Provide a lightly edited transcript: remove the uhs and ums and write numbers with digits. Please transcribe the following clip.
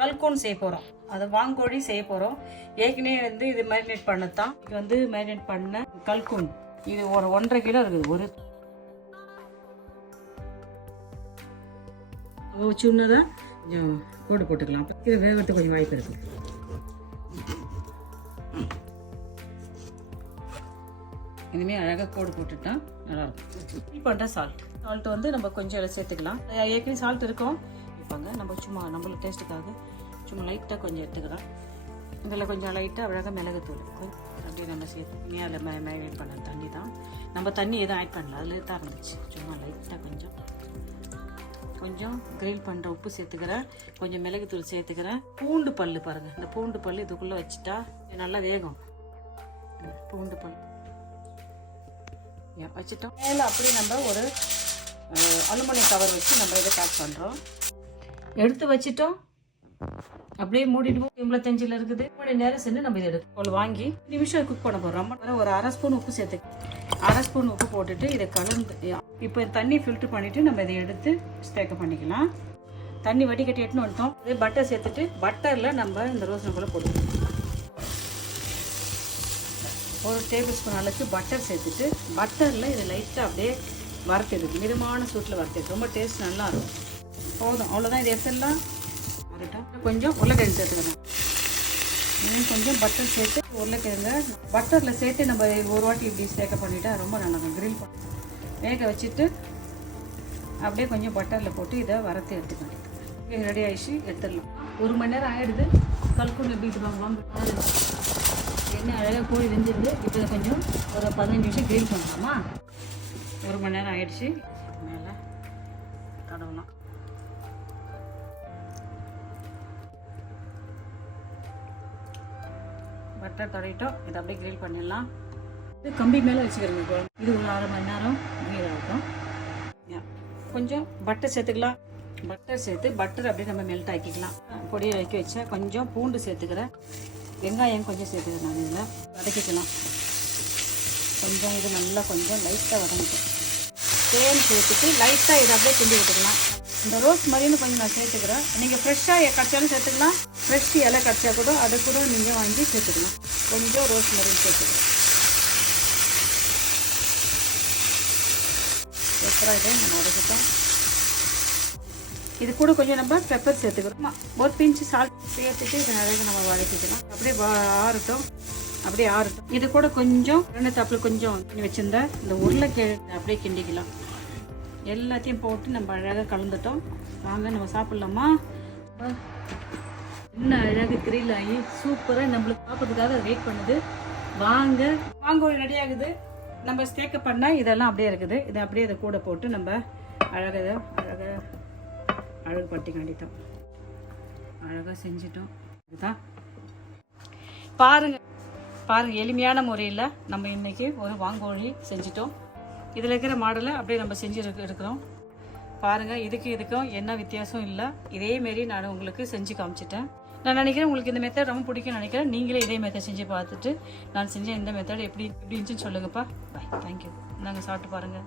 கல்கோன் செய்ய போகிறோம். அதை வாங்கோழி செய்ய போகிறோம். ஏற்கனவே வந்து இது மேரினேட் பண்ணதான். இது வந்து மேரினேட் பண்ண கல்கோன். இது ஒரு 1.5 கிலோ இருக்குது. ஒரு சின்னதாக கொஞ்சம் கோடு போட்டுக்கலாம். அப்போ இதை வேகிறதுக்கு கொஞ்சம் வாய்ப்பு இருக்குது. இனிமேல் அழகாக கோடு போட்டுட்டா நல்லாயிருக்கும். ஃபில் பண்ணுற சால்ட் வந்து நம்ம கொஞ்சம் இதில் சேர்த்துக்கலாம். ஏற்கனவே சால்ட் இருக்கும். இருப்பாங்க நம்ம சும்மா நம்மளுக்கு டேஸ்ட்டுக்காக சும்மா லைட்டாக கொஞ்சம் எடுத்துக்கலாம். இதில் கொஞ்சம் லைட்டாக அழகாக மிளகுத்தூள் அப்படியே நம்ம சேர்த்து அதில் மேரினேட் பண்ண தண்ணி தான். நம்ம தண்ணி எதுவும் ஆட் பண்ணல, அதில் தான் இருந்துச்சு. சும்மா லைட்டாக கொஞ்சம் கிரில் பண்ணுற உப்பு சேர்த்துக்கிறேன். கொஞ்சம் மிளகுத்தூள் சேர்த்துக்கிறேன். பூண்டு பல் பாருங்கள், இந்த பூண்டு பல் இதுக்குள்ளே வச்சுட்டா நல்லா வேகும். பூண்டு பல் வச்சுட்டோம். மேலே அப்படியே நம்ம ஒரு அலுமினியம் கவர் வச்சு நம்ம இதை பேக் பண்ணுறோம். எடுத்து வச்சுட்டோம். அப்படியே மூடிடுவோம். 85 இருக்குது. 3 மணி நேரம் சென்று நம்ம இதை எடுத்து வாங்கி நிமிஷம் குக் பண்ண போகிறோம். ஒரு 1/2 ஸ்பூன் உப்பு சேர்த்து 1/2 ஸ்பூன் உப்பு போட்டுட்டு இதை கலந்து இப்போ தண்ணி ஃபில்டர் பண்ணிவிட்டு நம்ம இதை எடுத்து ஸ்டேக்கப் பண்ணிக்கலாம். தண்ணி வடிகட்டி எடுத்துன்னு வந்துட்டோம். இதே பட்டர் சேர்த்துட்டு பட்டரில் நம்ம இந்த ரோஸ் கூட போட்டுக்கலாம். 1 டேபிள் ஸ்பூன் அளவுக்கு பட்டர் சேர்த்துட்டு பட்டரில் இதை லைட்டாக அப்படியே வறுத்தெடுக்கு மிதமான சூட்டில் வறுத்தெடுக்கு ரொம்ப டேஸ்ட் நல்லா இருக்கும். போதும், அவ்வளோதான். இது எசெல்லாம் வரட்டும். கொஞ்சம் உருளைக்கிழங்கு சேர்த்துக்கணும். இன்னும் கொஞ்சம் பட்டர் சேர்த்து உருளைக்கிழங்கு பட்டரில் சேர்த்து நம்ம ஒரு வாட்டி இப்படி ஸ்டேக்கப் பண்ணிவிட்டா ரொம்ப நல்லாயிருக்கும். கிரில் பண்ணி வேக வச்சுட்டு அப்படியே கொஞ்சம் பட்டரில் போட்டு இதை வறுத்து எடுத்துக்கணும். ரெடி ஆகிடுச்சு, எடுத்துடலாம். 1 மணி நேரம் ஆகிடுது. கல்கூன் எப்படி வாங்க எண்ணெய் அழகாக கோழி வெந்துடுது. இப்போ இதை கொஞ்சம் ஒரு 15 நிமிஷம் கிரில் பண்ணலாமா? 1 மணி நேரம் ஆகிடுச்சு. மேலே தடவலாம். பட்டர் தடவிட்டோம். இதை அப்படியே கிரில் பண்ணிடலாம். இது கம்பி மேலே வச்சுக்கிறோங்க. இது ஒரு 1/2 மணி நேரம் கிரில் ஆகட்டும். கொஞ்சம் பட்டர் சேர்த்துக்கலாம். பட்டர் சேர்த்து பட்டர் அப்படியே நம்ம மெல்ட் ஆக்கிக்கலாம். பொடியை வைக்க வச்சா கொஞ்சம் பூண்டு சேர்த்துக்கிறேன். வெங்காயம் கொஞ்சம் சேர்த்துக்கிறேன். நான் இதில் வதக்கிக்கலாம். கொஞ்சம் இது நல்லா கொஞ்சம் லைட்டாக வதங்கிட்டேன். தேன் சேர்த்துட்டு லைட்டாக இதை அப்படியே கிண்டி விட்டுக்கலாம். இந்த ரோஸ் மரின்னு கொஞ்சம் நான் சேர்த்துக்கிறேன். நீங்கள் ஃப்ரெஷ்ஷாக கிடச்சாலும் சேர்த்துக்கலாம். ஃப்ரெஷ் இலை கிடச்சா கூட அதை கூட நீங்கள் வாங்கி சேர்த்துக்கலாம். கொஞ்சம் ரோஸ் மரின்னு சேர்த்துக்கலாம். சூப்பராக இதை நம்ம வதக்கிட்டோம். இது கூட கொஞ்சம் நம்ம பெப்பர் சேர்த்துக்கிறோம். ஒரு பிஞ்சு சால்ட் சேர்த்துட்டு இதை நிறைய நம்ம வதக்கிக்கலாம். அப்படியே ஆறட்டும். அப்படியே ஆறட்டும். இது கூட கொஞ்சம் 2 தப்பில் கொஞ்சம் வச்சுருந்தா இந்த உருளைக்கிழங்கு அப்படியே கிண்டிக்கலாம். எல்லாத்தையும் போட்டு நம்ம அழகாக கலந்துட்டோம். வாங்க நம்ம சாப்பிட்லாமா? இன்னும் அழகாக கிரில் ஆகி சூப்பராக நம்மளுக்கு சாப்பிட்றதுக்காக வெயிட் பண்ணுது. வாங்க ரெடி ஆகுது. நம்ம ஸ்டேக்கப் பண்ணால் இதெல்லாம் அப்படியே இருக்குது. இதை அப்படியே இதை கூட போட்டு நம்ம அழகுபடுத்தி காண்டிட்டோம். அழகாக செஞ்சிட்டோம். இதுதான் பாருங்கள் எளிமையான முறையில் நம்ம இன்றைக்கி ஒரு வாங்கோழி செஞ்சிட்டோம். இதில் இருக்கிற மாடலை அப்படியே நம்ம செஞ்சு இருக்கிறோம். பாருங்கள், இதுக்கும் என்ன வித்தியாசம் இல்லை. இதேமாரி நான் உங்களுக்கு செஞ்சு காமிச்சிட்டேன். நான் நினைக்கிறேன் உங்களுக்கு இந்த மெத்தட் ரொம்ப பிடிக்கும்னு நினைக்கிறேன். நீங்களே இதே மெத்தட் செஞ்சு பார்த்துட்டு நான் செஞ்ச இந்த மெத்தட் எப்படி இருந்துச்சுன்னு சொல்லுங்கப்பா. பாய், தேங்க்யூ. நாங்கள் சாப்பிட்டு பாருங்கள்.